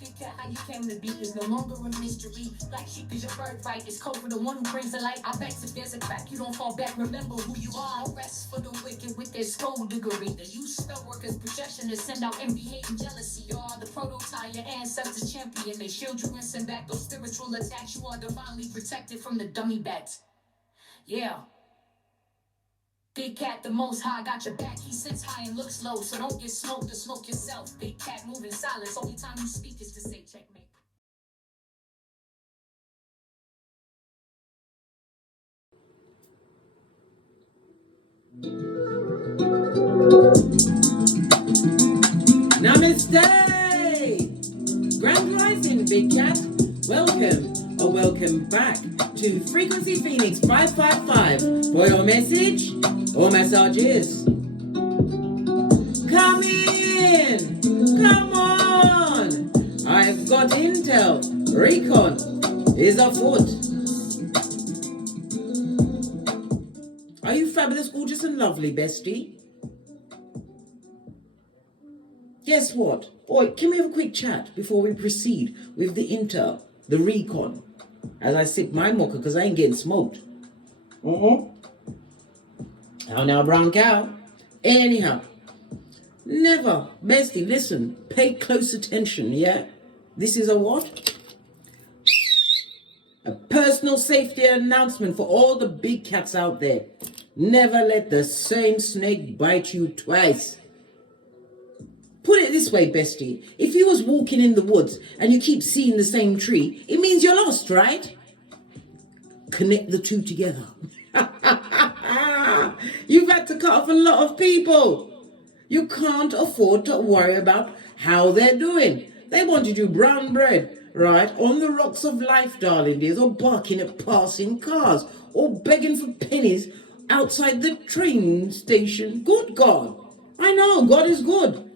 Big cat, how you came to be is no longer a mystery. Black sheep is your birthright. It's code for the one who brings the light. I bet if there's a crack, you don't fall back. Remember who you are. No rest for the wicked with their skullduggery. The use spell workers' projection to send out envy, hate, and jealousy. You are the prototype, your ancestors champion. They shield you and send back those spiritual attacks. You are divinely protected from the dummy bats. Yeah. Big cat, the most high, got your back. He sits high and looks low, so don't get smoked or smoke yourself. Big cat, moving silence. Only time you speak is to say checkmate. Namaste! Grand Rising, Big Cat. Welcome or welcome back to Frequency Phoenix 555 for your message or messages. Come in! Come on! I've got intel. Recon is afoot. Are you fabulous, gorgeous and lovely, bestie? Guess what? Oi, can we have a quick chat before we proceed with the intel, the recon? As I sip my mocha because I ain't getting smoked. How now, brown cow? Anyhow, never, bestie, listen, pay close attention, yeah? This is a what? A personal safety announcement for all the big cats out there. Never let the same snake bite you twice. Put it this way, bestie. If you was walking in the woods and you keep seeing the same tree, it means you're lost, right? Connect the two together. You've had to cut off a lot of people. You can't afford to worry about how they're doing. They wanted you brown bread, right, on the rocks of life, darling dears, or barking at passing cars, or begging for pennies outside the train station. Good God. I know, God is good.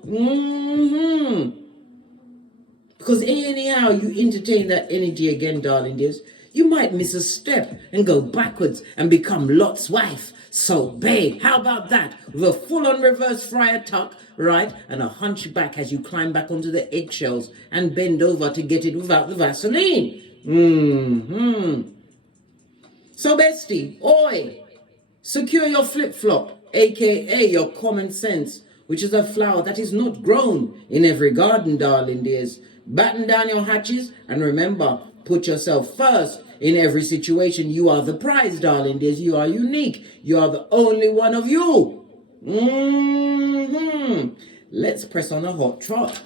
Because anyhow you entertain that energy again, darling dears, you might miss a step and go backwards and become Lot's wife. So babe, how about that? With a full-on reverse friar tuck, right? And a hunchback as you climb back onto the eggshells and bend over to get it without the Vaseline. So bestie, oi, secure your flip-flop, aka your common sense, which is a flower that is not grown in every garden, darling dears. Batten down your hatches and remember, put yourself first in every situation. You are the prize, darling dears. You are unique. You are the only one of you. Let's press on a hot trot.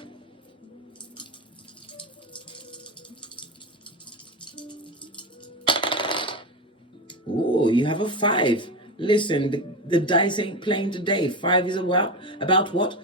Oh, you have a 5. Listen, the dice ain't playing today. 5 is about what?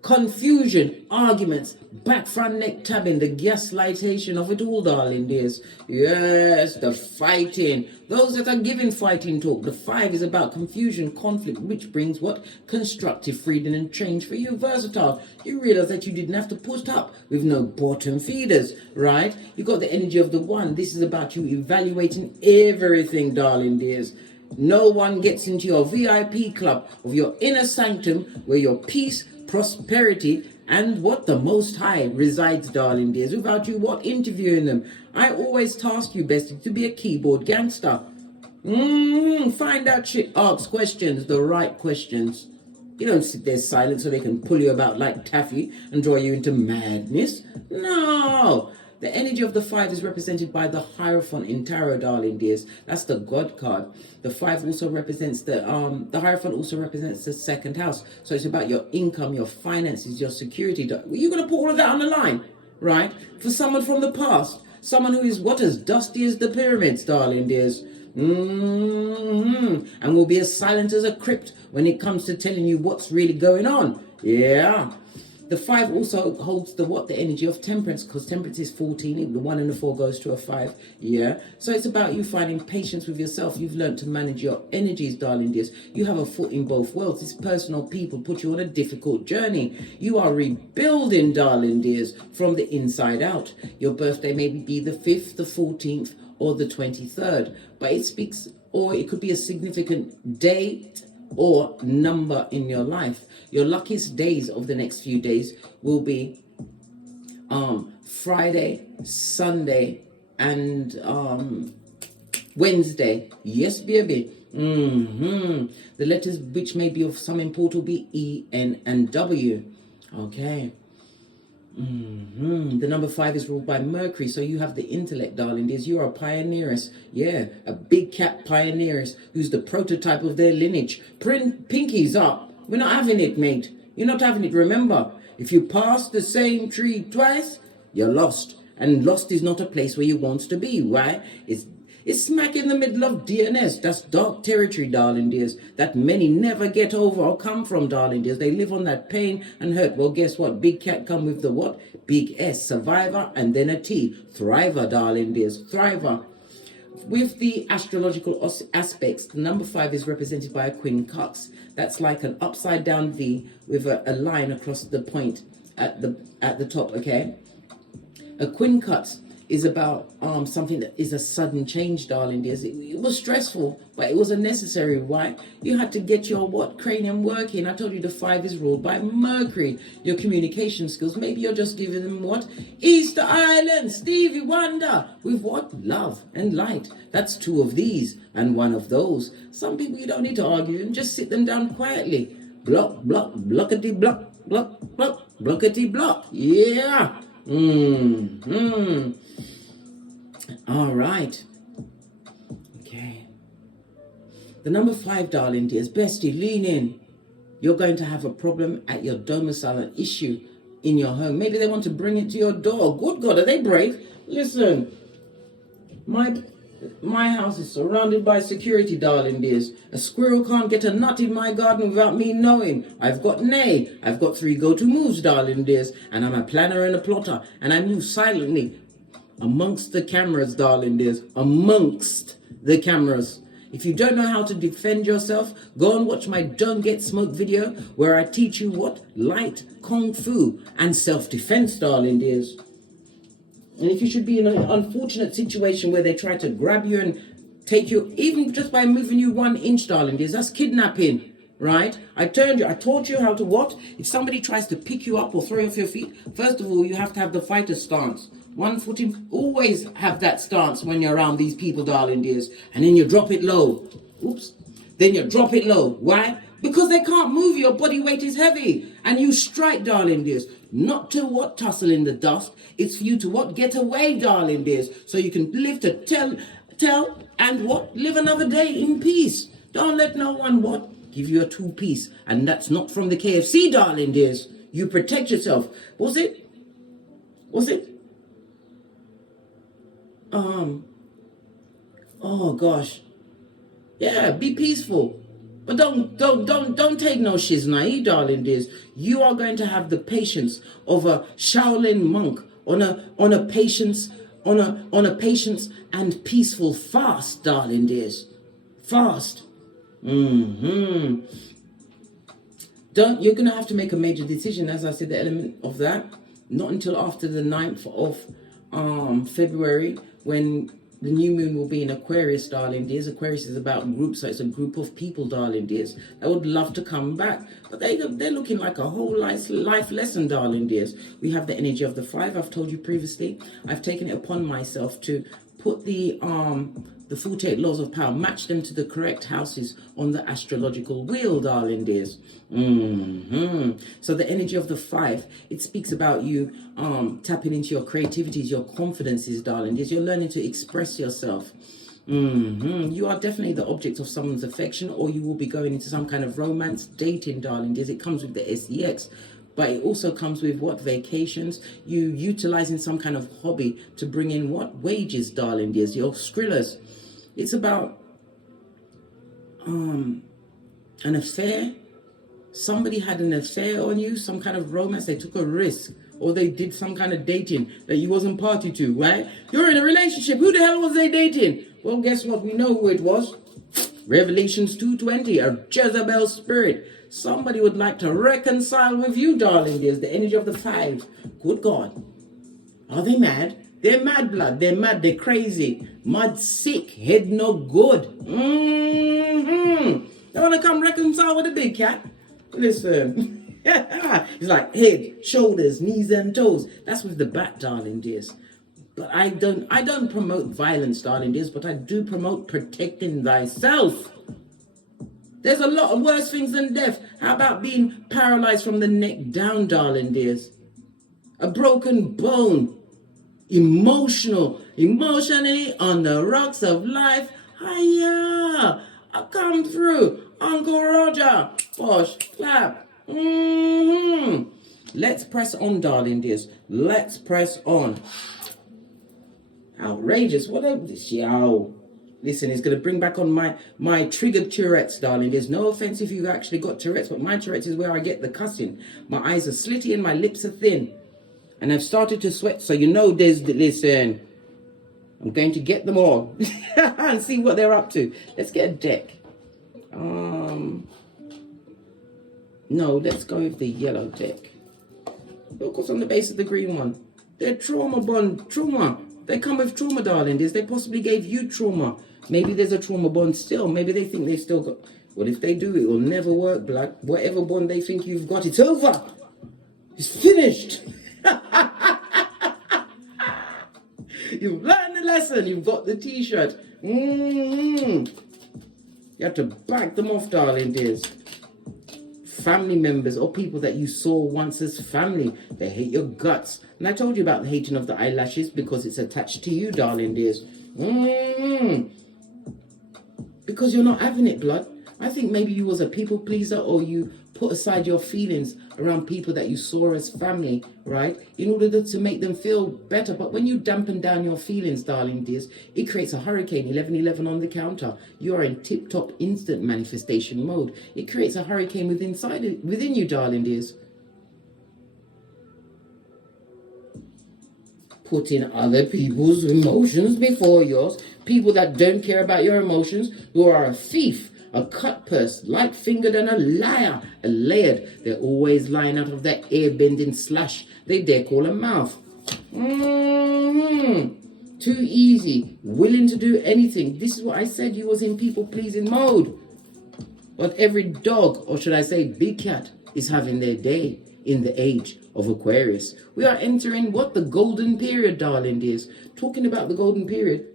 Confusion, arguments, back front neck tabbing, the gaslightation of it all, darling dears. Yes, the fighting. Those that are giving fighting talk. The 5 is about confusion, conflict, which brings what? Constructive freedom and change for you, versatile. You realize that you didn't have to put up with no bottom feeders, right? You got the energy of the 1. This is about you evaluating everything, darling dears. No one gets into your VIP club of your inner sanctum where your peace, prosperity, and what the Most High resides, darling dears. Without you, what? Interviewing them. I always task you, bestie, to be a keyboard gangster. Find that shit. Ask questions, the right questions. You don't sit there silent so they can pull you about like taffy and draw you into madness. No. The energy of the 5 is represented by the Hierophant in Tarot, darling dears. That's the God card. The 5 also represents the Hierophant also represents the 2nd house. So it's about your income, your finances, your security. You're going to put all of that on the line, right? For someone from the past. Someone who is what, as dusty as the pyramids, darling dears. And will be as silent as a crypt when it comes to telling you what's really going on. Yeah. The 5 also holds the energy of temperance, because temperance is 14. The 1 and the 4 goes to a 5. Yeah. So it's about you finding patience with yourself. You've learned to manage your energies, darling dears. You have a foot in both worlds. These personal people put you on a difficult journey. You are rebuilding, darling dears, from the inside out. Your birthday may be the 5th, the 14th, or the 23rd. But it speaks, or it could be a significant date or number in your life. Your luckiest days of the next few days will be Friday, Sunday, and Wednesday. Yes, baby. The letters which may be of some import will be E, N, and W. Okay. The number 5 is ruled by Mercury, so you have the intellect, darling dears. You are a pioneeress. Yeah, a big cat pioneeress who's the prototype of their lineage. Pinkies up. We're not having it, mate. You're not having it. Remember, if you pass the same tree twice, you're lost. And lost is not a place where you want to be. Why? It's smack in the middle of DNS. That's dark territory, darling dears, that many never get over or come from, darling dears. They live on that pain and hurt. Well, guess what? Big cat come with the what? Big S, survivor, and then a T. Thriver, darling dears. Thriver. With the astrological aspects, the number 5 is represented by a quincunx. That's like an upside down V with a line across the point at the top, okay? A quincunx is about something that is a sudden change, darling dears. It was stressful, but it was a necessary. Why? You had to get your cranium working. I told you the 5 is ruled by Mercury. Your communication skills. Maybe you're just giving them what? Easter Island, Stevie Wonder. With what? Love and light. That's 2 of these and 1 of those. Some people you don't need to argue and just sit them down quietly. Block, block, blockety block, block, block, blockety block. Yeah. All right. Okay. The number 5, darling dears. Bestie, lean in. You're going to have a problem at your domicile, an issue in your home. Maybe they want to bring it to your door. Good God, are they brave? Listen, my house is surrounded by security, darling dears. A squirrel can't get a nut in my garden without me knowing. I've got 3 go-to moves, darling dears. And I'm a planner and a plotter. And I move silently amongst the cameras, darling dears. Amongst the cameras. If you don't know how to defend yourself, go and watch my Don't Get Smoked video where I teach you what? Light, kung fu, and self-defense, darling dears. And if you should be in an unfortunate situation where they try to grab you and take you, even just by moving you 1 inch, darling dears, that's kidnapping, right? I taught you how to what? If somebody tries to pick you up or throw you off your feet, first of all, you have to have the fighter stance. 1 foot in, always have that stance when you're around these people, darling dears. And then you drop it low. Oops. Then you drop it low. Why? Because they can't move. Your body weight is heavy. And you strike, darling dears. Not to what? Tussle in the dust. It's for you to what? Get away, darling dears. So you can live to tell and what? Live another day in peace. Don't let no one what? Give you a 2-piece. And that's not from the KFC, darling dears. You protect yourself. Was it? Oh gosh. Yeah, be peaceful. But don't take no shiznai, darling dears. You are going to have the patience of a Shaolin monk on a patience and peaceful fast, darling dears. Fast. You're gonna have to make a major decision, as I said, the element of that. Not until after the 9th of February, when the new moon will be in Aquarius, darling dears. Aquarius is about groups, so it's a group of people, darling dears, that would love to come back. But they're looking like a whole life lesson, darling dears. We have the energy of the 5, I've told you previously. I've taken it upon myself to put the 48 laws of power, match them to the correct houses on the astrological wheel, darling dears. So the energy of the 5, it speaks about you tapping into your creativities, your confidences, darling dears. You're learning to express yourself. You are definitely the object of someone's affection, or you will be going into some kind of romance, dating, darling dears. It comes with the SEX. But it also comes with what? Vacations. You utilizing some kind of hobby to bring in what? Wages, darling dears. Your skrillers. It's about an affair. Somebody had an affair on you, some kind of romance. They took a risk, or they did some kind of dating that you wasn't party to, right? You're in a relationship. Who the hell was they dating? Well, guess what? We know who it was. Revelations 2:20, a Jezebel spirit. Somebody would like to reconcile with you, darling. There's the energy of the 5. Good God. Are they mad? They're mad blood. They're mad. They're crazy. Mad sick. Head no good. They want to come reconcile with the big cat? Listen. It's like head, shoulders, knees and toes. That's with the back, darling dears. But I don't promote violence, darling dears, but I do promote protecting thyself. There's a lot of worse things than death. How about being paralyzed from the neck down, darling dears? A broken bone. Emotionally on the rocks of life. Hiya! I come through. Uncle Roger. Posh, clap. Let's press on, darling dears. Let's press on. Outrageous. What up this yow? Listen, it's going to bring back on my triggered Tourette's, darling. There's no offense if you've actually got Tourette's, but my Tourette's is where I get the cussing. My eyes are slitty and my lips are thin. And I've started to sweat, so you know listen, I'm going to get them all and see what they're up to. Let's get a deck. No, let's go with the yellow deck. Look what's on the base of the green one. They're trauma. They come with trauma, darling. They possibly gave you trauma. Maybe there's a trauma bond still. Maybe they think they've still got... Well, if they do, it will never work, blood. Whatever bond they think you've got, it's over. It's finished. You've learned the lesson. You've got the t-shirt. You have to back them off, darling dears. Family members or people that you saw once as family, they hate your guts. And I told you about the hating of the eyelashes because it's attached to you, darling dears. Because you're not having it, blood. I think maybe you was a people pleaser, or you put aside your feelings around people that you saw as family, right? In order to make them feel better. But when you dampen down your feelings, darling dears, it creates a hurricane, 1111 on the counter. You are in tip-top instant manifestation mode. It creates a hurricane within you, darling dears. Putting other people's emotions before yours. People that don't care about your emotions, who are a thief, a cut purse, light-fingered and a liar, a layered. They're always lying out of that air-bending slash they dare call a mouth. Too easy, willing to do anything. This is what I said, you was in people-pleasing mode. But every dog, or should I say big cat, is having their day in the age of Aquarius. We are entering what? The golden period, darling dears. Talking about the golden period,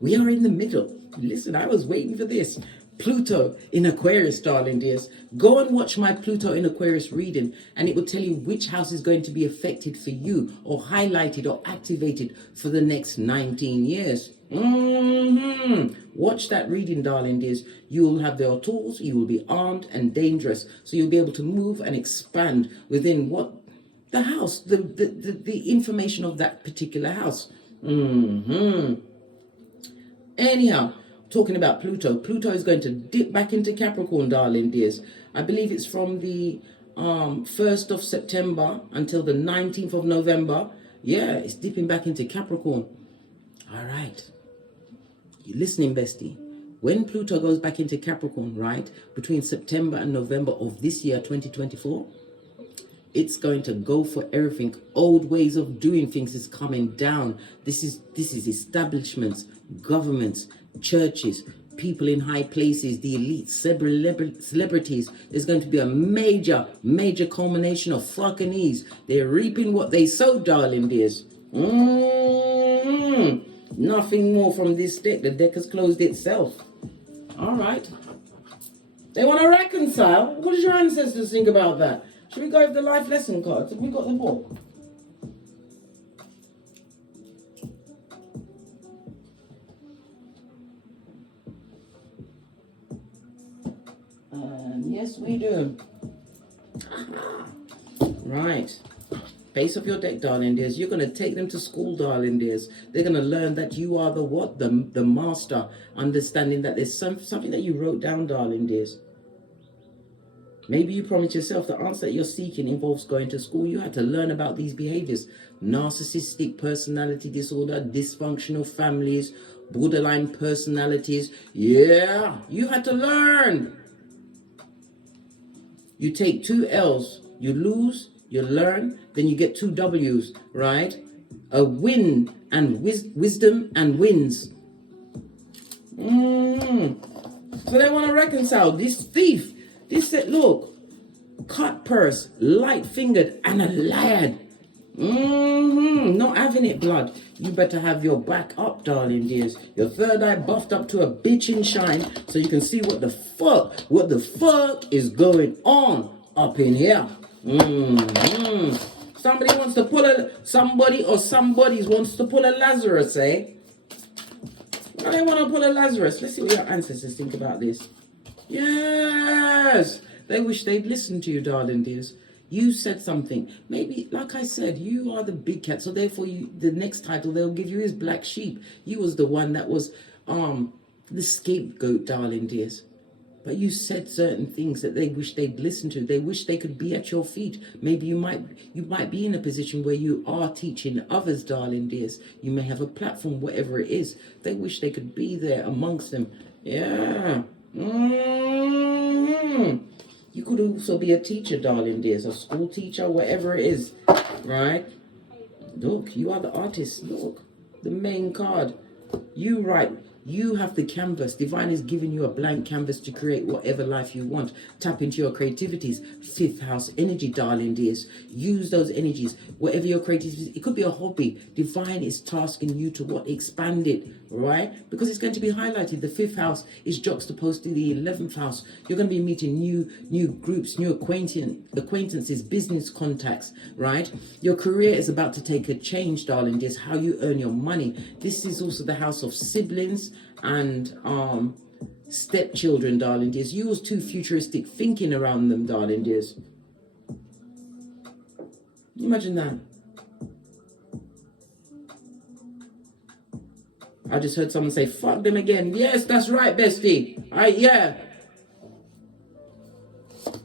we are in the middle. Listen, I was waiting for this. Pluto in Aquarius, darling dears. Go and watch my Pluto in Aquarius reading, and it will tell you which house is going to be affected for you, or highlighted or activated for the next 19 years. Watch that reading, darling dears. You will have their tools, you will be armed and dangerous, so you'll be able to move and expand within what? The house, the information of that particular house. Anyhow, talking about Pluto. Pluto is going to dip back into Capricorn, darling dears. I believe it's from the 1st of September until the 19th of November. Yeah, it's dipping back into Capricorn. All right. You listening, bestie? When Pluto goes back into Capricorn, right, between September and November of this year, 2024, it's going to go for everything. Old ways of doing things is coming down. This is establishments, governments, churches, people in high places, the elite, celebrities. There's going to be a major culmination of fucking ease. They're reaping what they sowed, darling dears. Nothing more from this deck. The deck has closed itself. All right. They want to reconcile. What does your ancestors think about that? Should we go with the life lesson cards? Have we got the book? Yes, we do. Right. Base of your deck, darling dears. You're going to take them to school, darling dears. They're going to learn that you are the what? The master. Understanding that there's something that you wrote down, darling dears. Maybe you promised yourself the answer that you're seeking involves going to school. You had to learn about these behaviors. Narcissistic personality disorder, dysfunctional families, borderline personalities. Yeah, you had to learn. You take 2 L's. You lose, you learn, then you get 2 W's, right? A win and wisdom and wins. So they want to reconcile. This thief, this said, look, cut purse, light-fingered, and a lad. Not having it, blood. You better have your back up, darling dears. Your third eye buffed up to a bitchin' shine so you can see what the fuck is going on up in here. Somebody wants to pull somebody's wants to pull a Lazarus, eh? Why they want to pull a Lazarus? Let's see what your ancestors think about this. Yes! They wish they'd listened to you, darling dears. You said something. Maybe, like I said, you are the big cat, so therefore the next title they'll give you is Black Sheep. You was the one that was the scapegoat, darling dears. But you said certain things that they wish they'd listened to. They wish they could be at your feet. Maybe you might be in a position where you are teaching others, darling dears. You may have a platform, whatever it is. They wish they could be there amongst them. Yeah. You could also be a teacher, darling dears, a school teacher, whatever it is, right? Look, you are the artist. Look, the main card. You write. You have the canvas. Divine is giving you a blank canvas to create whatever life you want. Tap into your creativities. 5th house energy, darling dears. Use those energies. Whatever your creativity is, it could be a hobby. Divine is tasking you to expand it, right? Because it's going to be highlighted. The 5th house is juxtaposed to the 11th house. You're going to be meeting new groups, new acquaintances, business contacts, right? Your career is about to take a change, darling dears. How you earn your money. This is also the house of siblings and stepchildren, darling dears. You was too futuristic thinking around them, darling dears. Imagine that. I just heard someone say, fuck them again. Yes, that's right, bestie. Yeah.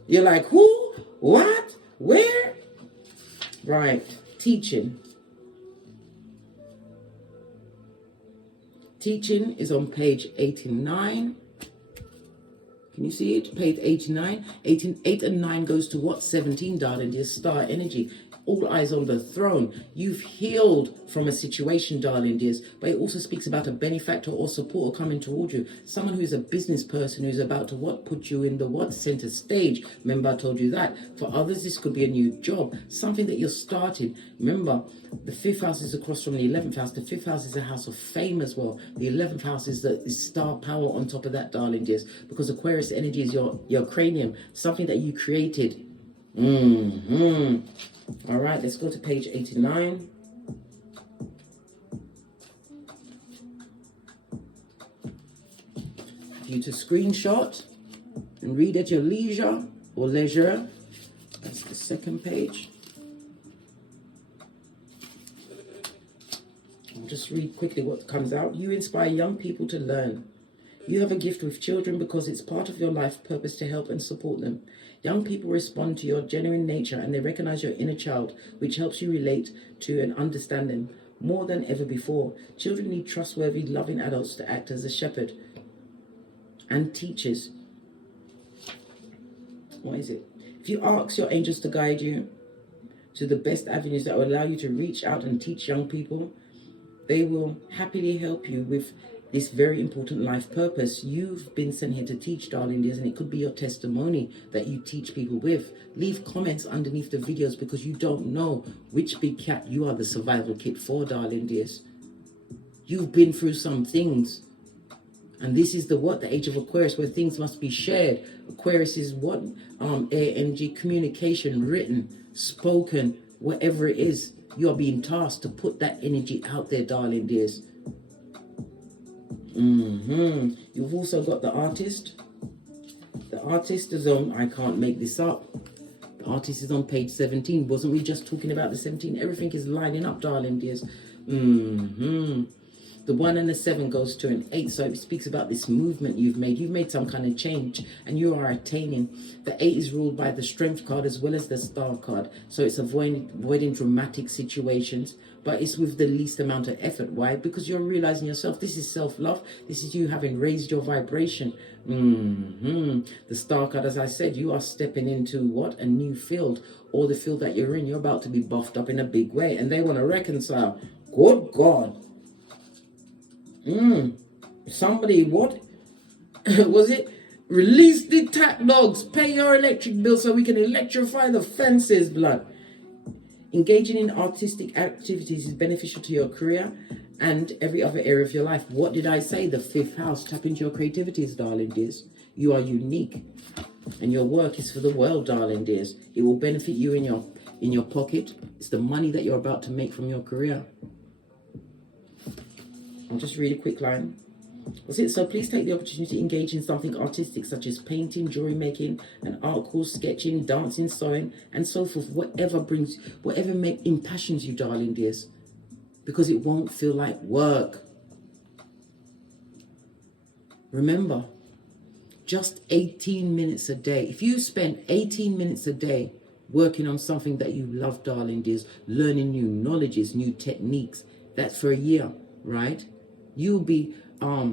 You're like, who? What? Where? Right. Teaching. Teaching is on page 89. Can you see it? Page 89. 8 and 9 goes to what? 17, darling dear. Star energy. All eyes on the throne. You've healed from a situation, darling dears. But it also speaks about a benefactor or supporter coming toward you. Someone who is a business person who's about to put you in the center stage. Remember, I told you that. For others, this could be a new job. Something that you're starting. Remember, the 5th house is across from the 11th house. The 5th house is a house of fame as well. The 11th house is the star power on top of that, darling dears. Because Aquarius energy is your cranium. Something that you created. All right, let's go to page 89. You to screenshot and read at your leisure or leisure. That's the second page. I'll just read quickly what comes out. You inspire young people to learn. You have a gift with children because it's part of your life purpose to help and support them. Young people respond to your genuine nature and they recognize your inner child, which helps you relate to and understand them more than ever before. Children need trustworthy, loving adults to act as a shepherd and teachers. What is it? If you ask your angels to guide you to the best avenues that will allow you to reach out and teach young people, they will happily help you with this very important life purpose. You've been sent here to teach, darling dears, and it could be your testimony that you teach people with. Leave comments underneath the videos because you don't know which big cat you are the survival kit for, darling dears. You've been through some things. And this is the age of Aquarius, where things must be shared. Aquarius is what? Air energy, communication, written, spoken, whatever it is. You are being tasked to put that energy out there, darling dears. You've also got the artist. The artist is on, I can't make this up. The artist is on page 17. Wasn't we just talking about the 17? Everything is lining up, darling dears. The 1 and the 7 goes to an 8. So it speaks about this movement you've made. You've made some kind of change and you are attaining. The 8 is ruled by the strength card as well as the star card. So it's avoiding dramatic situations. But it's with the least amount of effort. Why? Because you're realizing yourself. This is self-love. This is you having raised your vibration. The star card, as I said, you are stepping into what? A new field. Or the field that you're in. You're about to be buffed up in a big way. And they want to reconcile. Good God. Somebody, what? Was it? Release the tap dogs. Pay your electric bill so we can electrify the fences, blood. Engaging in artistic activities is beneficial to your career and every other area of your life. What did I say? The 5th house. Tap into your creativities, darling dears. You are unique. And your work is for the world, darling dears. It will benefit you in your pocket. It's the money that you're about to make from your career. I'll just read a quick line. That's it. So please take the opportunity to engage in something artistic such as painting, jewelry making, an art course, sketching, dancing, sewing, and so forth. Whatever impassions you, darling dears, because it won't feel like work. Remember, just 18 minutes a day. If you spend 18 minutes a day working on something that you love, darling dears, learning new knowledges, new techniques, that's for a year, right? You'll be how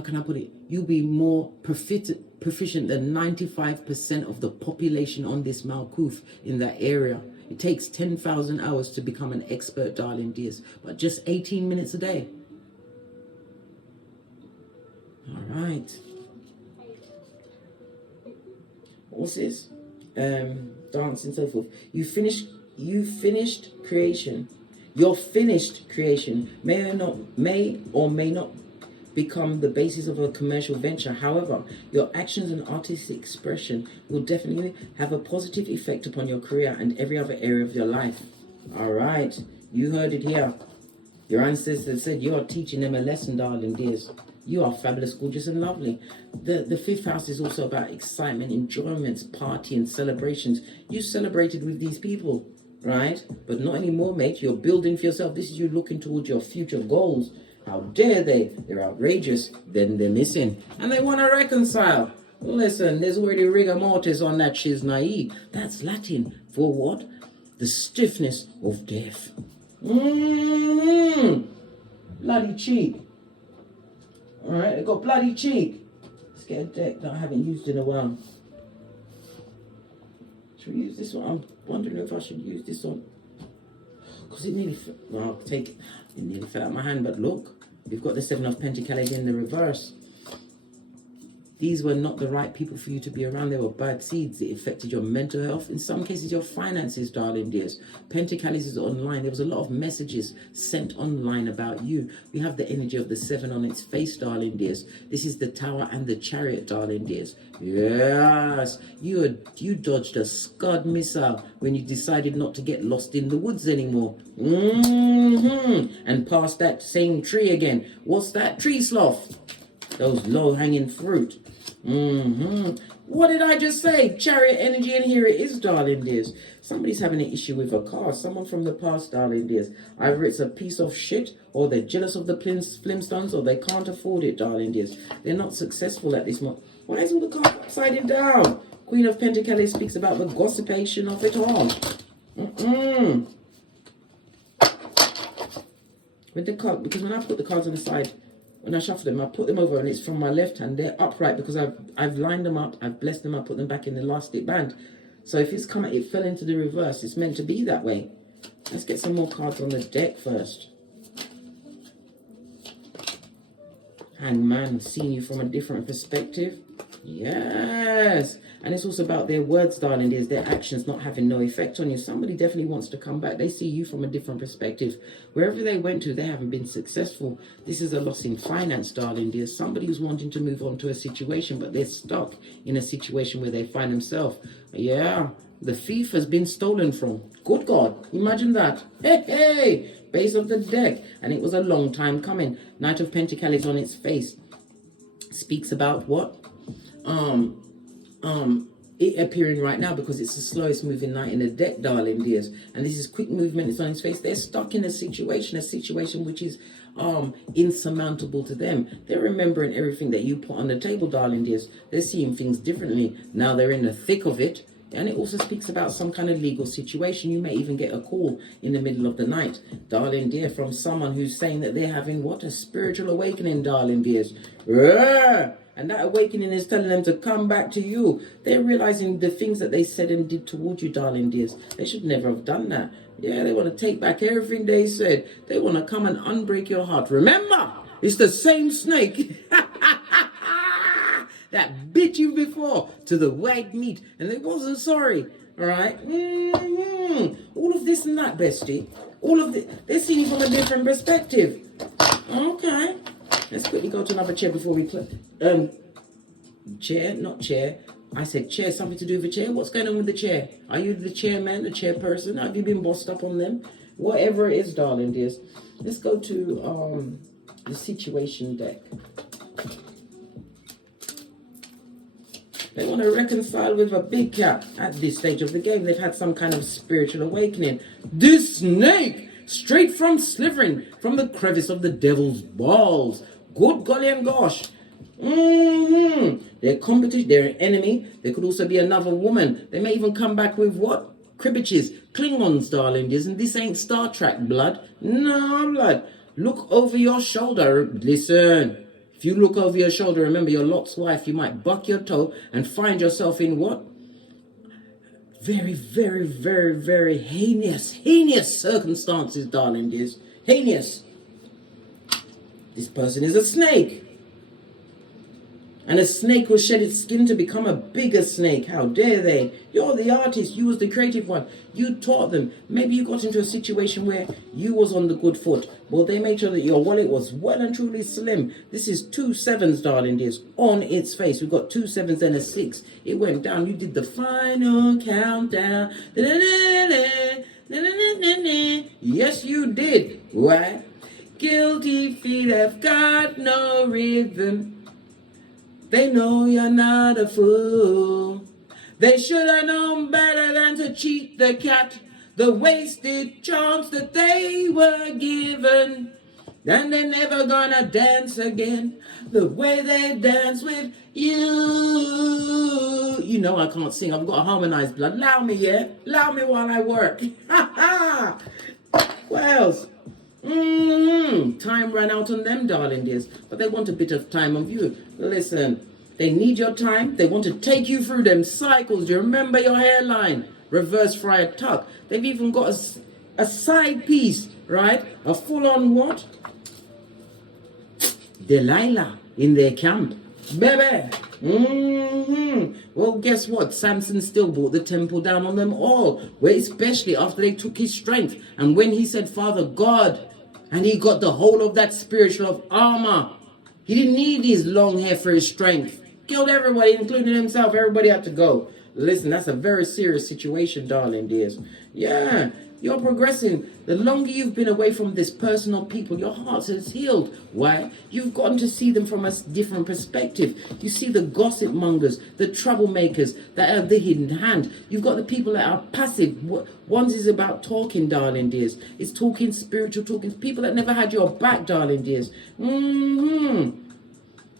can I put it? You'll be more proficient than 95% of the population on this Malkuth in that area. It takes 10,000 hours to become an expert, darling dears, but just 18 minutes a day. All right. What's this? Dance and so forth. You finished creation. Your finished creation may or may not become the basis of a commercial venture. However, your actions and artistic expression will definitely have a positive effect upon your career and every other area of your life. All right, you heard it here. Your ancestors said you are teaching them a lesson, darling dears. You are fabulous, gorgeous, and lovely. The 5th house is also about excitement, enjoyments, party, and celebrations. You celebrated with these people, right? But not anymore, mate. You're building for yourself. This is you looking towards your future goals. How dare they? They're outrageous. Then they're missing. And they want to reconcile. Listen, there's already rigor mortis on that shiznai. That's Latin for what? The stiffness of death. Bloody cheek. Alright, I got bloody cheek. Let's get a deck that I haven't used in a while. Should we use this one? I'm wondering if I should use this one. Because it nearly fell. Well, I'll take it. It nearly fell out of my hand, but look. We've got the 7 of Pentacles in the reverse. These were not the right people for you to be around. They were bad seeds. It affected your mental health. In some cases, your finances, darling dears. Pentacles is online. There was a lot of messages sent online about you. We have the energy of the 7 on its face, darling dears. This is the Tower and the Chariot, darling dears. Yes, you dodged a Scud missile when you decided not to get lost in the woods anymore. And past that same tree again. What's that? Tree sloth. Those low-hanging fruit. What did I just say? Chariot energy, and here it is, darling dears. Somebody's having an issue with a car. Someone from the past, darling dears. Either it's a piece of shit, or they're jealous of the Flintstones, or they can't afford it, darling dears. They're not successful at this moment. Why is all the cards upside down? Queen of Pentacles speaks about the gossipation of it all. With the card, because when I put the cards on the side, when I shuffle them, I put them over and it's from my left hand. They're upright because I've lined them up, I've blessed them, I put them back in the elastic band. So if it's come, it fell into the reverse. It's meant to be that way. Let's get some more cards on the deck first. Hangman, seeing you from a different perspective. Yes. And it's also about their words, darling dears, their actions not having no effect on you. Somebody definitely wants to come back. They see you from a different perspective. Wherever they went to, they haven't been successful. This is a loss in finance, darling dears. Somebody who's wanting to move on to a situation, but they're stuck in a situation where they find themselves. Yeah, the thief has been stolen from. Good God, imagine that. Hey, base of the deck. And it was a long time coming. Knight of Pentacles on its face. Speaks about what? It appearing right now because it's the slowest moving knight in the deck, darling dears. And this is quick movement. It's on his face. They're stuck in a situation which is insurmountable to them. They're remembering everything that you put on the table, darling dears. They're seeing things differently. Now they're in the thick of it. And it also speaks about some kind of legal situation. You may even get a call in the middle of the night, darling dear, from someone who's saying that they're having what? A spiritual awakening, darling dears. And that awakening is telling them to come back to you. They're realizing the things that they said and did towards you, darling dears. They should never have done that. Yeah, they want to take back everything they said. They want to come and unbreak your heart. Remember, it's the same snake. that bit you before to the white meat and they wasn't sorry. All right? All of this and that, bestie. All of this, they're seeing you from a different perspective. Okay. Let's quickly go to another chair before we click. Chair, not chair. I said chair, something to do with the chair. What's going on with the chair? Are you the chairman, the chairperson? Have you been bossed up on them? Whatever it is, darling dears. Let's go to the situation deck. They want to reconcile with a big cat at this stage of the game. They've had some kind of spiritual awakening. This snake, straight from slithering from the crevice of the devil's balls. Good golly and gosh. Their competition, their enemy. There could also be another woman. They may even come back with what? Cribbages, Klingons, darling. Isn't this ain't Star Trek blood? No, blood. Look over your shoulder. Listen. If you look over your shoulder, remember you're Lot's wife, you might buck your toe and find yourself in what? Very, very, very, very heinous circumstances, darling dears. Heinous. This person is a snake. And a snake will shed its skin to become a bigger snake. How dare they? You're the artist. You was the creative one. You taught them. Maybe you got into a situation where you was on the good foot. Well, they made sure that your wallet was well and truly slim. This is 2 7s, darling dears, on its face. We've got 2 7s and a 6. It went down. You did the final countdown. Yes, you did. Why? Guilty feet have got no rhythm. They know you're not a fool. They should have known better than to cheat the cat. The wasted chance that they were given. Then they're never gonna dance again the way they dance with you. You know I can't sing. I've got to harmonize blood. Allow me, yeah? Allow me while I work. Ha ha! What else? Time ran out on them, darling dears, but they want a bit of time on you. Listen, they need your time. They want to take you through them cycles. Do you remember your hairline? Reverse fried tuck. They've even got a side piece, right? A full-on what? Delilah in their camp. Baby. Well, guess what? Samson still brought the temple down on them all. Well, especially after they took his strength. And when he said, Father God, and he got the whole of that spiritual armor. He didn't need his long hair for his strength. Killed everybody, including himself. Everybody had to go. Listen, that's a very serious situation, darling dears. Yeah, you're progressing. The longer you've been away from this person or people, your heart has healed. Why? You've gotten to see them from a different perspective. You see the gossip mongers, the troublemakers that have the hidden hand. You've got the people that are passive. One's is about talking, darling dears. It's talking spiritual talking. People that never had your back, darling dears.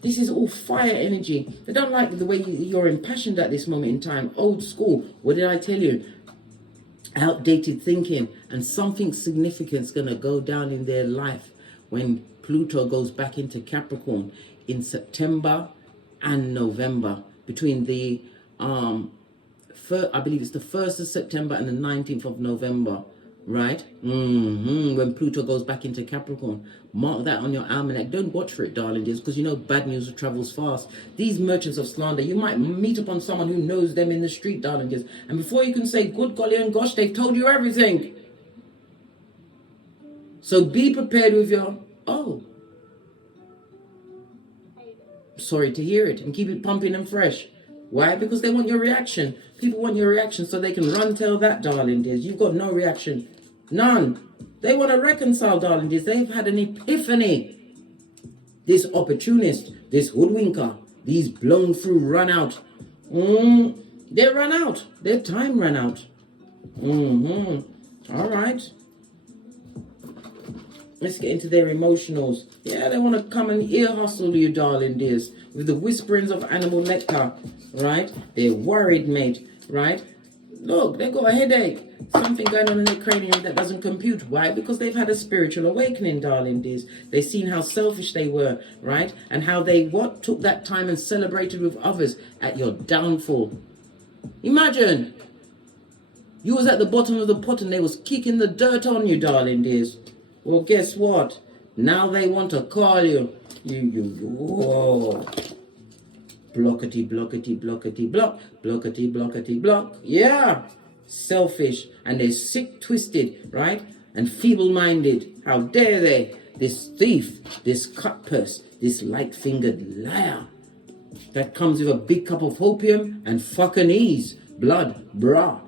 This is all fire energy. They don't like the way you're impassioned at this moment in time. Old school. What did I tell you? Outdated thinking. And something significant's going to go down in their life when Pluto goes back into Capricorn in September and November. Between the, I believe it's the 1st of September and the 19th of November. Right? When Pluto goes back into Capricorn. Mark that on your almanac. Don't watch for it, darling dears, because you know bad news travels fast. These merchants of slander, you might meet upon someone who knows them in the street, darling dears. And before you can say good golly and gosh, they've told you everything. So be prepared with your, sorry to hear it, and keep it pumping and fresh. Why? Because they want your reaction. People want your reaction so they can run tell that, darling dears. You've got no reaction. None. They want to reconcile, darling dears. They've had an epiphany. This opportunist, this hoodwinker, these blown through run out. They run out. Their time ran out. All right. Let's get into their emotionals. Yeah, they want to come and ear hustle you, darling dears, with the whisperings of animal nectar, right? They're worried, mate, right? Look, they've got a headache. Something going on in their cranium that doesn't compute. Why? Because they've had a spiritual awakening, darling dears. They've seen how selfish they were, right? And how they, took that time and celebrated with others at your downfall. Imagine. You was at the bottom of the pot and they was kicking the dirt on you, darling dears. Well, guess what? Now they want to call you. Whoa. blockety, blockety, blockety, block, blockety, blockety, block. Yeah, selfish, and they're sick, twisted, right? And feeble-minded. How dare they? This thief, this cut purse, this light-fingered liar that comes with a big cup of opium and fucking ease, blood, bra,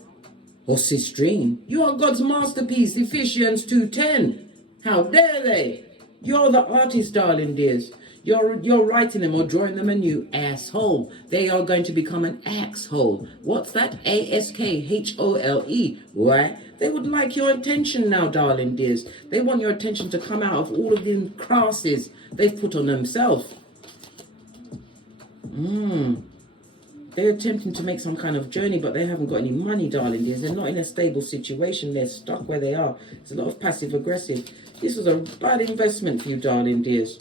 or cistrine. You are God's masterpiece, Ephesians 2:10. How dare they? You're the artist, darling dears. You're writing them or drawing them a new asshole. They are going to become an axhole. What's that? ASKHOLE. Why? They would like your attention now, darling dears. They want your attention to come out of all of the crosses they've put on themselves. They're attempting to make some kind of journey, but they haven't got any money, darling dears. They're not in a stable situation. They're stuck where they are. There's a lot of passive aggressive. This was a bad investment for you, darling dears.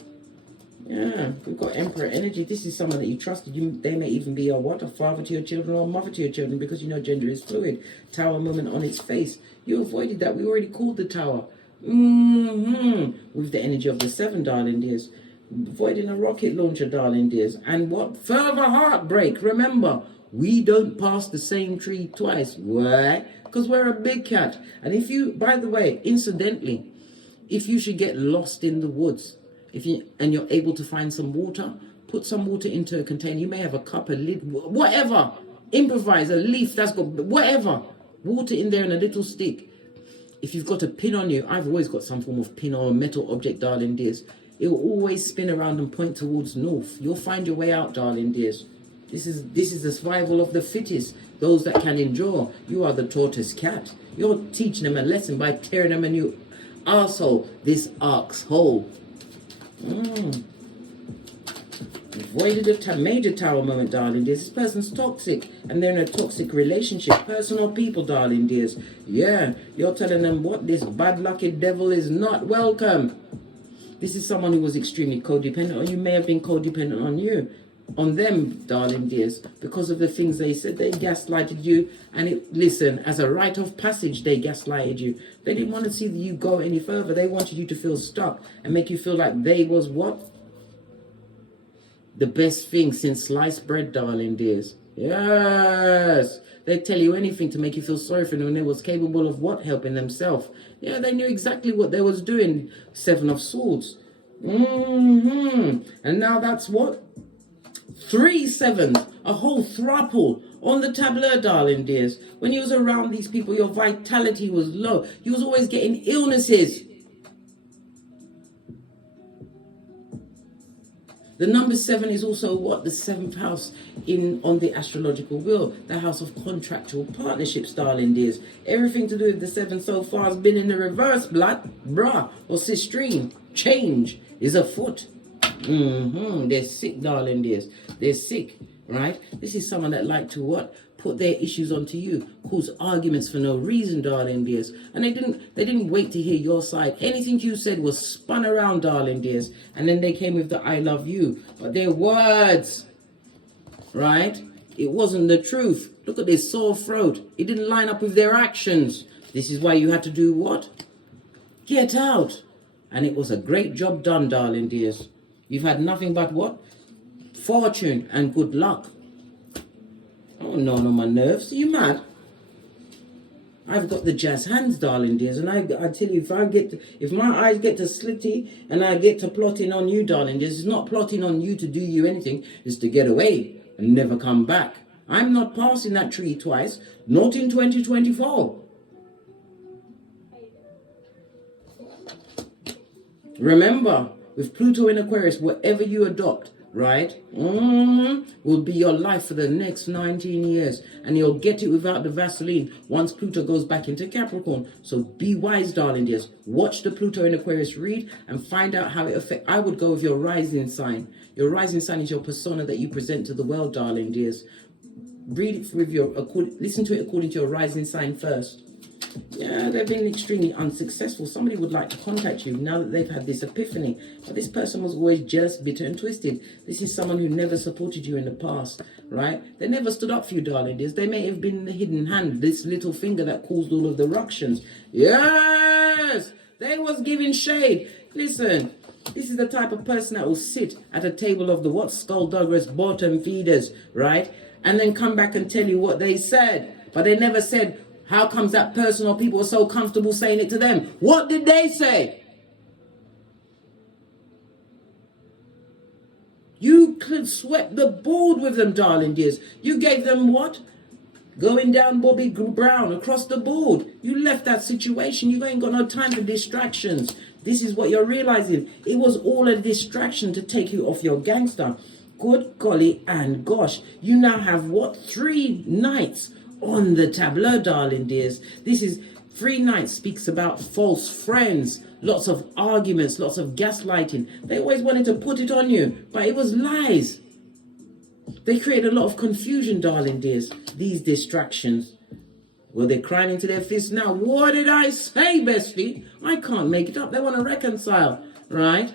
Yeah, we've got Emperor energy. This is someone that you trusted. They may even be a father to your children or a mother to your children, because you know gender is fluid. Tower moment on its face. You avoided that. We already called the tower. With the energy of the 7, darling dears. Avoiding a rocket launcher, darling dears. And what? Further heartbreak. Remember, we don't pass the same tree twice. Why? Because we're a big cat. And if you, by the way, incidentally, if you should get lost in the woods, and you're able to find some water, put some water into a container. You may have a cup, a lid, whatever. Improvise a leaf that's got whatever. Water in there and a little stick. If you've got a pin on you, I've always got some form of pin or a metal object, darling dears. It will always spin around and point towards north. You'll find your way out, darling dears. This is the survival of the fittest, those that can endure. You are the tortoise cat. You're teaching them a lesson by tearing them a new arsehole, this ox hole. Avoided a major tower moment, darling dears. This person's toxic, and they're in a toxic relationship. Personal people, darling dears. Yeah, you're telling them what? This bad lucky devil is not welcome. This is someone who was extremely codependent, or you may have been codependent on them, darling dears, because of the things they said. They gaslighted you, and listen, as a rite of passage, they gaslighted you. They didn't want to see you go any further. They wanted you to feel stuck and make you feel like they was what? The best thing since sliced bread, darling dears. Yes. They tell you anything to make you feel sorry for them when they was capable of what? Helping themselves. Yeah, they knew exactly what they was doing. 7 of Swords. And now that's what? 3 7s. A whole throuple on the tableau, darling dears. When you was around these people, your vitality was low. You was always getting illnesses. The number 7 is also what? The 7th house on the astrological wheel. The house of contractual partnerships, darling dears. Everything to do with the 7 so far has been in the reverse, blood, bra, or cistrine. Change is afoot. They're sick, darling dears. They're sick, right? This is someone that like to what? Put their issues onto you, cause arguments for no reason, darling dears. And they didn't wait to hear your side. Anything you said was spun around, darling dears. And then they came with the I love you. But their words, right? It wasn't the truth. Look at this sore throat. It didn't line up with their actions. This is why you had to do what? Get out. And it was a great job done, darling dears. You've had nothing but what? Fortune and good luck. Oh no, my nerves. Are you mad? I've got the jazz hands, darling dears, and I tell you, if my eyes get to slitty and I get to plotting on you, darling dears, it's not plotting on you to do you anything. It's to get away and never come back. I'm not passing that tree twice. Not in 2024. Remember, with Pluto in Aquarius, whatever you adopt, right, will be your life for the next 19 years. And you'll get it without the Vaseline once Pluto goes back into Capricorn. So be wise, darling dears. Watch the Pluto in Aquarius read and find out how it affects. I would go with your rising sign. Your rising sign is your persona that you present to the world, darling dears. Read it with listen to it according to your rising sign first. Yeah, they've been extremely unsuccessful. Somebody would like to contact you now that they've had this epiphany. But this person was always jealous, bitter, and twisted. This is someone who never supported you in the past, right? They never stood up for you, darling dears. They may have been the hidden hand, this little finger that caused all of the ructions. Yes! They was giving shade. Listen, This is the type of person that will sit at a table of the what? Skullduggerous bottom feeders, right? And then come back and tell you what they said. But they never said, how comes that person or people are so comfortable saying it to them? What did they say? You swept the board with them, darling dears. You gave them what? Going down Bobby Brown across the board. You left that situation. You ain't got no time for distractions. This is what you're realizing. It was all a distraction to take you off your gangster. Good golly and gosh. You now have what? 3 nights on the tableau, darling dears. This is 3 nights speaks about false friends. Lots of arguments, lots of gaslighting. They always wanted to put it on you, but it was lies. They create a lot of confusion, darling dears. These distractions. Well, they're crying into their fists now. What did I say, bestie? I can't make it up. They want to reconcile, right?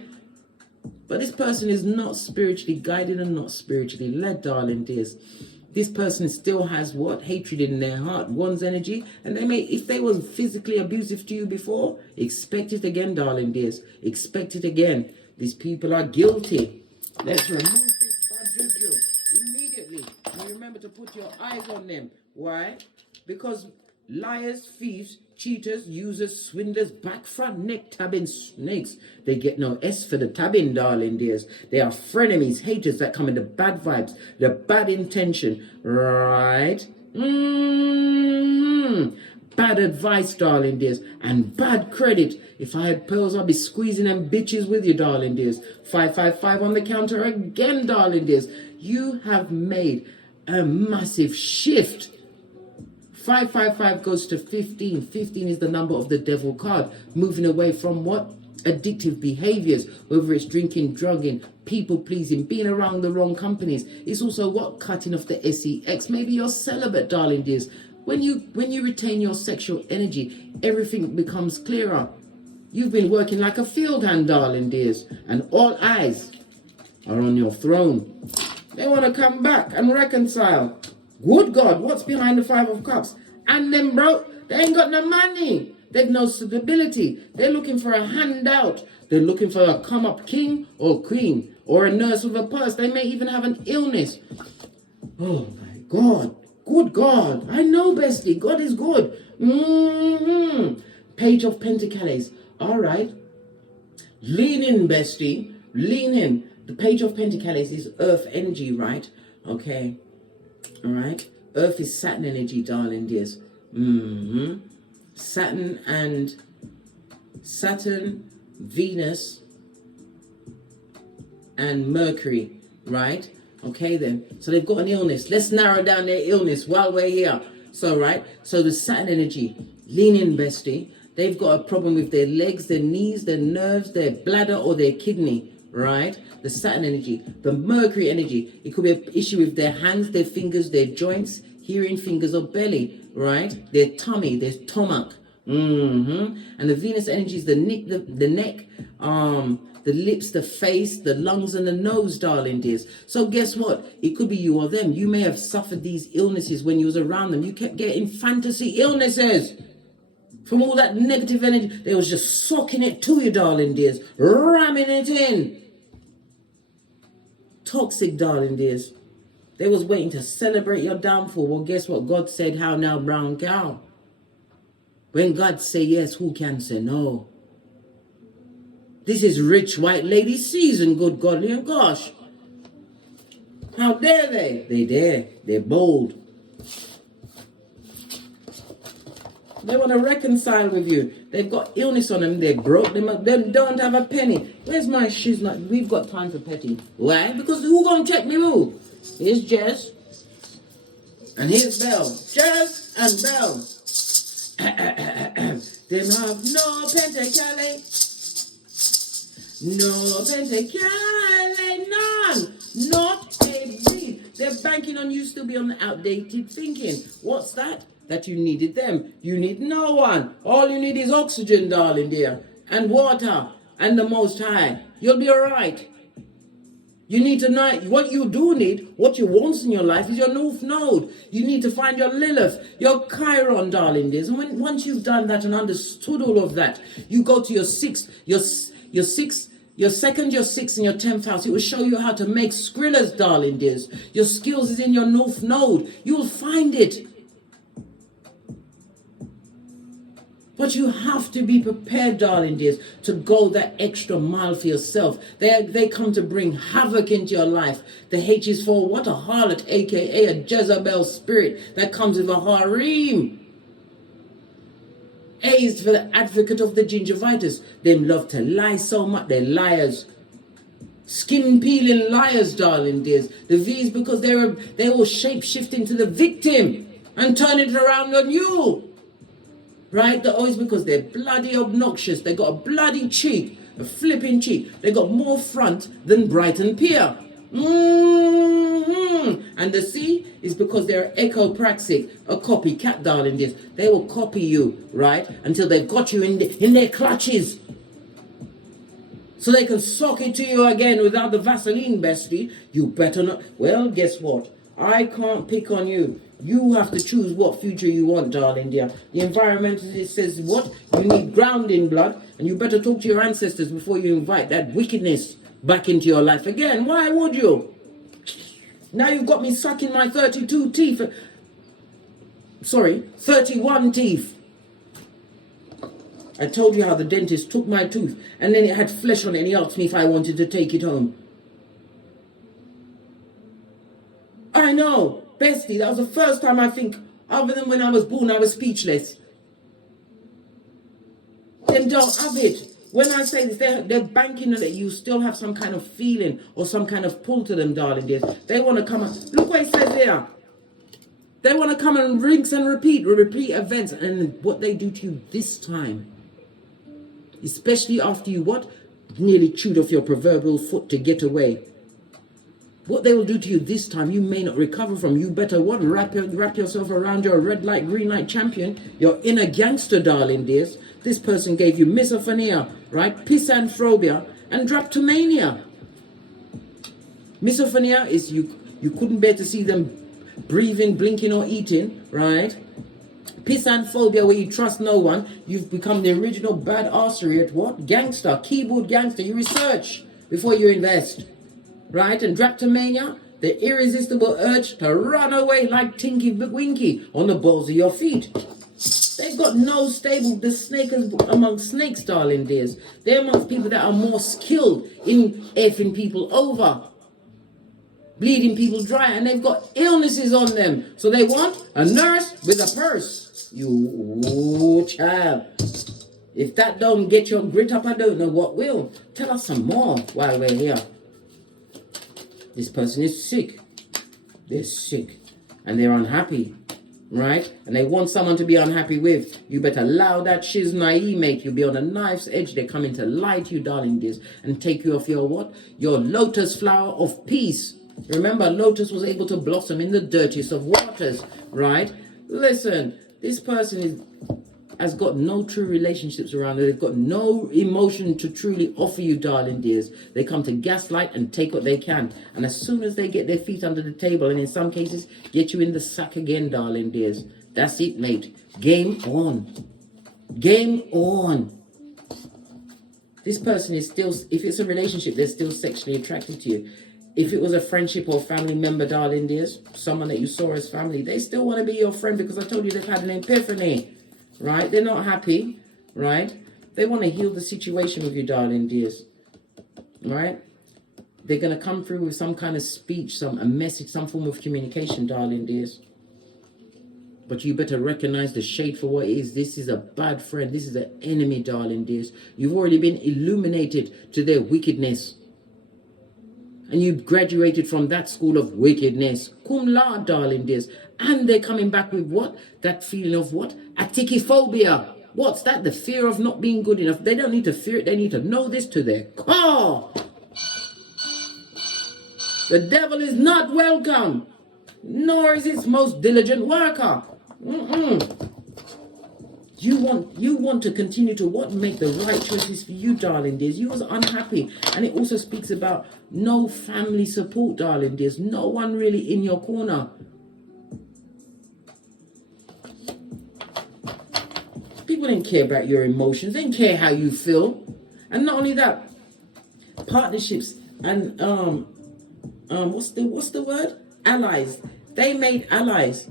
But this person is not spiritually guided and not spiritually led, darling dears. This person still has what? Hatred in their heart, one's energy. And they may, if they was physically abusive to you before, expect it again, darling dears. Expect it again. These people are guilty. Let's remove this bad juju immediately. And remember to put your eyes on them. Why? Because liars, thieves, cheaters, users, swindlers, back, front, neck, tabbing snakes. They get no S for the tabbing, darling dears. They are frenemies, haters that come in the bad vibes, the bad intention, right? Bad advice, darling dears, and bad credit. If I had pearls, I'd be squeezing them bitches with you, darling dears. 555 on the counter again, darling dears. You have made a massive shift. 555 goes to 15. 15 is the number of the devil card. Moving away from what? Addictive behaviors, whether it's drinking, drugging, people pleasing, being around the wrong companies. It's also what? Cutting off the sex. Maybe you're celibate, darling dears. When you retain your sexual energy, everything becomes clearer. You've been working like a field hand, darling dears, and all eyes are on your throne. They want to come back and reconcile. Good God, what's behind the 5 of Cups? And them broke, they ain't got no money. They've no stability. They're looking for a handout. They're looking for a come-up king or queen or a nurse with a purse. They may even have an illness. Oh my God. Good God. I know, bestie. God is good. Page of Pentacles. All right. Lean in, bestie. Lean in. The Page of Pentacles is earth energy, right? Okay. All right. Earth is Saturn energy, darling dears. Saturn, Venus, and Mercury, right? Okay then. So they've got an illness. Let's narrow down their illness while we're here. So, right. So the Saturn energy, lean in, bestie. They've got a problem with their legs, their knees, their nerves, their bladder, or their kidney, right? The Saturn energy. The Mercury energy, it could be an issue with their hands, their fingers, their joints, hearing, fingers, or belly, right? Their tummy, their stomach. And the Venus energy is the neck, the lips, the face, the lungs, and the nose, darling dears. So guess what? It could be you or them. You may have suffered these illnesses when you was around them. You kept getting fantasy illnesses from all that negative energy. They was just sucking it to you, darling dears, ramming it in. Toxic, darling dears. They was waiting to celebrate your downfall. Well, guess what? God said, how now, brown cow? When God say yes, who can say no? This is rich white lady season, good godly and gosh. How dare they? They dare. They're bold. They want to reconcile with you. They've got illness on them. They're broke. They don't have a penny. Where's my shiznut? We've got time for petty. Why? Because who gonna check me move? Here's Jess. And here's Belle. Jess and Belle. Them have no pentacale. No pentacale. None. Not a breed. They're banking on you still be on the outdated thinking. What's that? That you needed them. You need no one. All you need is oxygen, darling dear. And water. And the Most High. You'll be alright. You need to know what you do need, what you want in your life is your North Node. You need to find your Lilith, your Chiron, darling dears. And once you've done that and understood all of that, you go to your sixth Your second, your sixth, and your 10th house. It will show you how to make skrillers, darling dears. Your skills is in your north node. You will find it. But you have to be prepared, darling dears, to go that extra mile for yourself. They come to bring havoc into your life. The H is for what? A harlot, aka a Jezebel spirit that comes with a harem. A is for the advocate of the gingivitis. They love to lie so much. They're liars. Skin peeling liars, darling dears. The V is because they will shape shift into the victim and turn it around on you. Right? The O is because they're bloody obnoxious. They got a bloody cheek, a flipping cheek. They got more front than Brighton Pier. And the C is because they're echopraxic, a copycat, darling dears. They will copy you, right? Until they've got you in their clutches. So they can sock it to you again without the Vaseline, bestie. You better not. Well, guess what? I can't pick on you. You have to choose what future you want, darling dear. The environmentalist says what? You need grounding, blood. And you better talk to your ancestors before you invite that wickedness back into your life again. Why would you? Now you've got me sucking my 32 teeth. Sorry, 31 teeth. I told you how the dentist took my tooth and then it had flesh on it and he asked me if I wanted to take it home. I know, bestie, that was the first time I think, other than when I was born, I was speechless. Then don't have it. When I say this, they're banking on it. You still have some kind of feeling or some kind of pull to them, darling dears. They want to come and, look what it says here. They want to come and rinse and repeat events. And what they do to you this time, especially after you what? Nearly chewed off your proverbial foot to get away. What they will do to you this time, you may not recover from. You better what? Wrap yourself around your red light, green light champion, your inner gangster, darling dears. This person gave you misophonia, right? Pisanthropia and drapetomania. Misophonia is you couldn't bear to see them breathing, blinking or eating, right? Pisanthropia, where you trust no one. You've become the original bad arsery at what? Gangster, keyboard gangster. You research before you invest. Right? And drapetomania, the irresistible urge to run away like Tinky Winky on the balls of your feet. They've got no stable, the snakers among snakes, darling dears. They're amongst people that are more skilled in effing people over, bleeding people dry, and they've got illnesses on them. So they want a nurse with a purse. You child. If that don't get your grit up, I don't know what will. Tell us some more while we're here. This person is sick. They're sick. And they're unhappy. Right? And they want someone to be unhappy with. You better allow that shiznai, mate. You'll be on a knife's edge. They're coming to lie to you, darling dears. And take you off your what? Your lotus flower of peace. Remember, lotus was able to blossom in the dirtiest of waters. Right? Listen, this person has got no true relationships around it. They've got no emotion to truly offer you, darling dears. They come to gaslight and take what they can. And as soon as they get their feet under the table, and in some cases, get you in the sack again, darling dears. That's it, mate. Game on. Game on. This person is still, if it's a relationship, they're still sexually attracted to you. If it was a friendship or family member, darling dears, someone that you saw as family, they still want to be your friend because I told you they've had an epiphany. Right? They're not happy, right? They want to heal the situation with you, darling dears. Right? They're going to come through with some kind of speech, a message, some form of communication, darling dears. But you better recognize the shade for what it is. This is a bad friend. This is an enemy, darling dears. You've already been illuminated to their wickedness. And you've graduated from that school of wickedness. Cum laude, darling dears. And they're coming back with what? That feeling of what? Atikiphobia. What's that? The fear of not being good enough. They don't need to fear it. They need to know this to their core. The devil is not welcome. Nor is its most diligent worker. You want to continue to what? Make the right choices for you, darling dears. You was unhappy. And it also speaks about no family support, darling dears. No one really in your corner. People didn't care about your emotions. They didn't care how you feel. And not only that, partnerships, and what's the word? Allies. They made allies,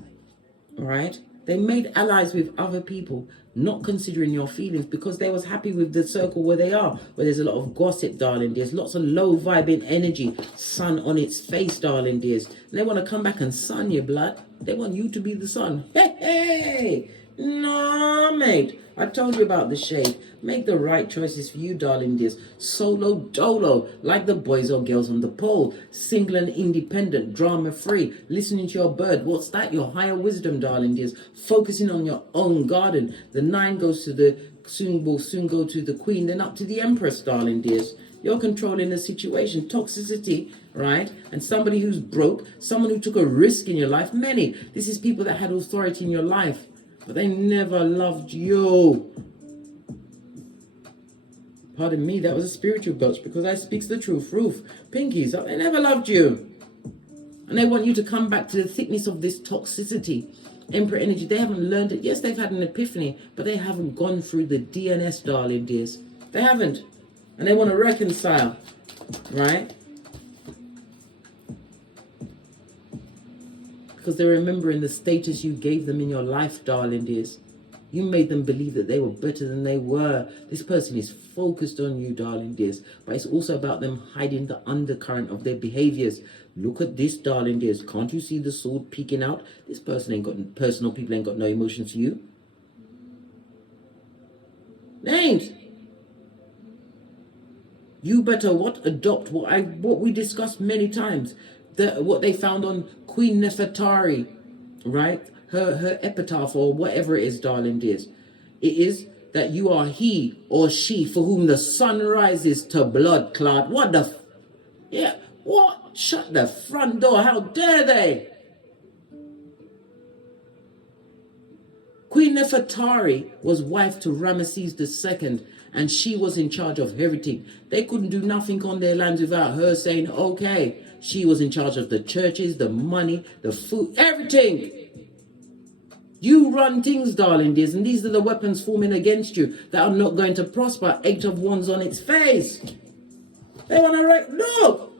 right? They made allies with other people, not considering your feelings, because they was happy with the circle where they are, where there's a lot of gossip, darling dears, lots of low vibing energy, sun on its face, darling dears. And they want to come back and sun your blood. They want you to be the sun. Hey, no, mate. I told you about the shade. Make the right choices for you, darling dears. Solo dolo, like the boys or girls on the pole. Single and independent, drama free. Listening to your bird. What's that? Your higher wisdom, darling dears. Focusing on your own garden. The 9 goes to the will soon go to the queen, then up to the empress, darling dears. You're controlling the situation. Toxicity, right? And somebody who's broke, someone who took a risk in your life. Many. This is people that had authority in your life, but they never loved you. Pardon me, that was a spiritual belch, because I speaks the truth. Roof, pinkies, they never loved you. And they want you to come back to the thickness of this toxicity. Emperor energy, they haven't learned it. Yes, they've had an epiphany, but they haven't gone through the DNS, darling dears. They haven't. And they want to reconcile, right? Because they're remembering the status you gave them in your life, darling dears. You made them believe that they were better than they were. This person is focused on you, darling dears. But it's also about them hiding the undercurrent of their behaviors. Look at this, darling dears. Can't you see the sword peeking out? This person ain't got, personal people ain't got no emotions for you. They ain't. You better what? Adopt what we discussed many times. What they found on Queen Nefertari, right? Her epitaph or whatever it is, darling dears. It is that you are he or she for whom the sun rises to blood clot. What the yeah, what? Shut the front door. How dare they? Queen Nefertari was wife to Ramesses II, and she was in charge of everything. They couldn't do nothing on their lands without her saying, okay. She was in charge of the churches, the money, the food, everything. You run things, darling dears, and these are the weapons forming against you that are not going to prosper. 8 of Wands on its face. They want to write, look,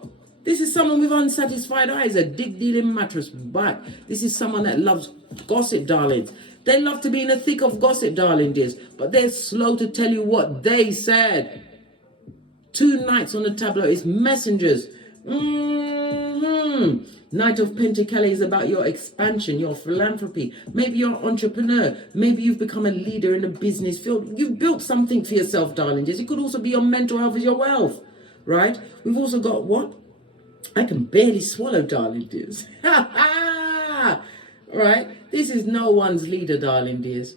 this is someone with unsatisfied eyes, a dig-dealing mattress back. This is someone that loves gossip, darlings. They love to be in the thick of gossip, darling dears, but they're slow to tell you what they said. 2 knights on the tableau is messengers. Knight of Pentacles is about your expansion, your philanthropy. Maybe you're an entrepreneur. Maybe you've become a leader in the business field. You've built something for yourself, darling dears. It could also be your mental health as your wealth, right? We've also got what? I can barely swallow, darling dears. Right? This is no one's leader, darling dears.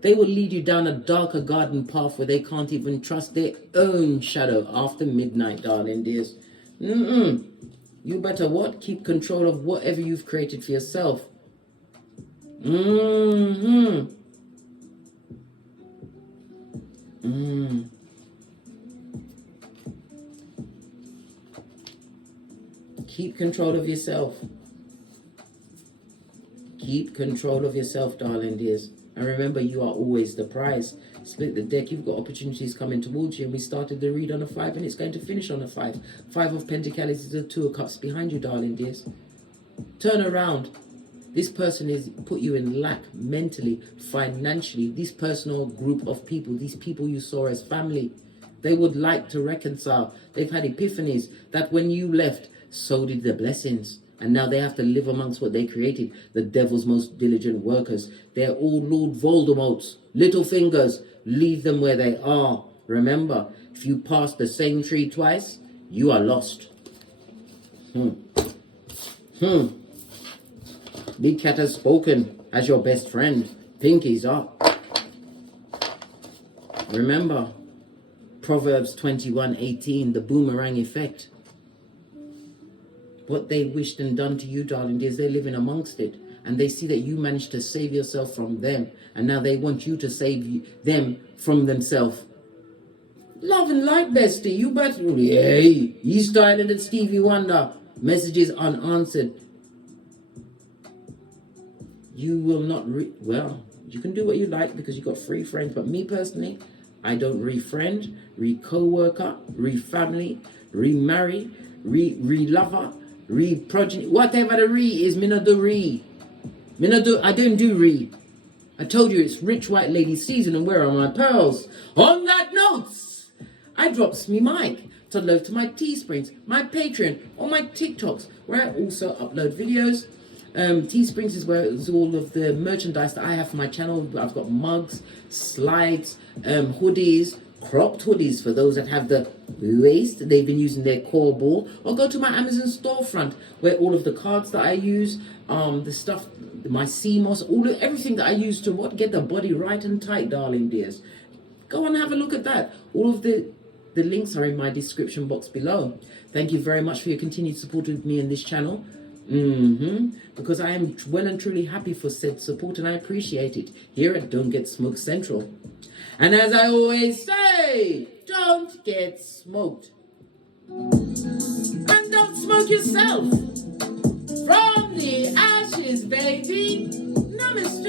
They will lead you down a darker garden path where they can't even trust their own shadow after midnight, darling dears. You better what? Keep control of whatever you've created for yourself. Keep control of yourself. Keep control of yourself, darling dears. And remember, you are always the prize. Split the deck. You've got opportunities coming towards you. And we started the read on a 5 and it's going to finish on a 5. 5 of Pentacles is the 2 of Cups behind you, darling dears. Turn around. This person is put you in lack mentally, financially. This person or group of people, these people you saw as family, they would like to reconcile. They've had epiphanies that when you left, so did the blessings. And now they have to live amongst what they created. The devil's most diligent workers. They're all Lord Voldemort's little fingers. Leave them where they are. Remember, if you pass the same tree twice, you are lost. Big Cat has spoken as your best friend. Pinkies up. Remember, Proverbs 21:18, the boomerang effect. What they wished and done to you, darling dears, they're living amongst it. And they see that you managed to save yourself from them. And now they want you to save them from themselves. Love and light, bestie. You better. Yay. East Island and Stevie Wonder. Messages unanswered. You will not well, you can do what you like because you've got free friends. But me personally, I don't re-friend, re-co-worker, re-family, remarry, re-lover, re-progeny. Whatever the re is, me not do re. I don't do re. I told you it's rich white lady season and where are my pearls? On that note, I drops me mic to load to my Teesprings, my Patreon, or my TikToks, where I also upload videos. Teesprings is where it's all of the merchandise that I have for my channel. I've got mugs, slides, hoodies, cropped hoodies for those that have the waist. They've been using their core ball. Or go to my Amazon storefront where all of the cards that I use, the stuff, my CMOS, everything that I use to get the body right and tight, darling dears. Go and have a look at that. All of the links are in my description box below. Thank you very much for your continued support with me in this channel. Because I am well and truly happy for said support and I appreciate it here at Don't Get Smoked Central. And as I always say, don't get smoked. And don't smoke yourself. From the ashes, baby. Namaste.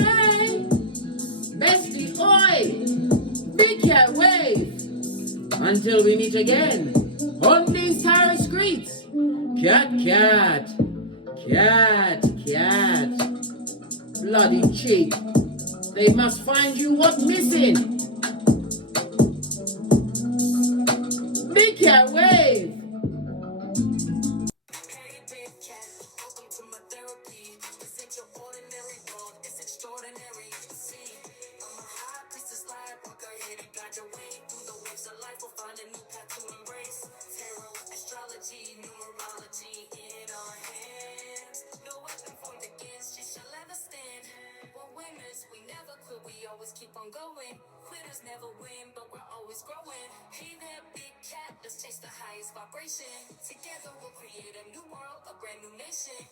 Bestie, oi. Big cat wave. Until we meet again on these tarot streets. Cat, cat. Cat, cat, bloody cheek. They must find you what's missing. Big cat wave. Hey, big cat, welcome to my therapy. This ain't your ordinary world, it's extraordinary. See, I'm a high priestess lightworker, here to guide your way through the waves of life. We'll find a new path to embrace. Tarot, astrology, numerology in our hands. No weapon formed against you shall ever stand. We're winners, we never quit, we always keep on going. Quitters never win, but we're always growing. Hey there, big cat, let's chase the highest vibration. Together we'll create a new world, a brand new nation.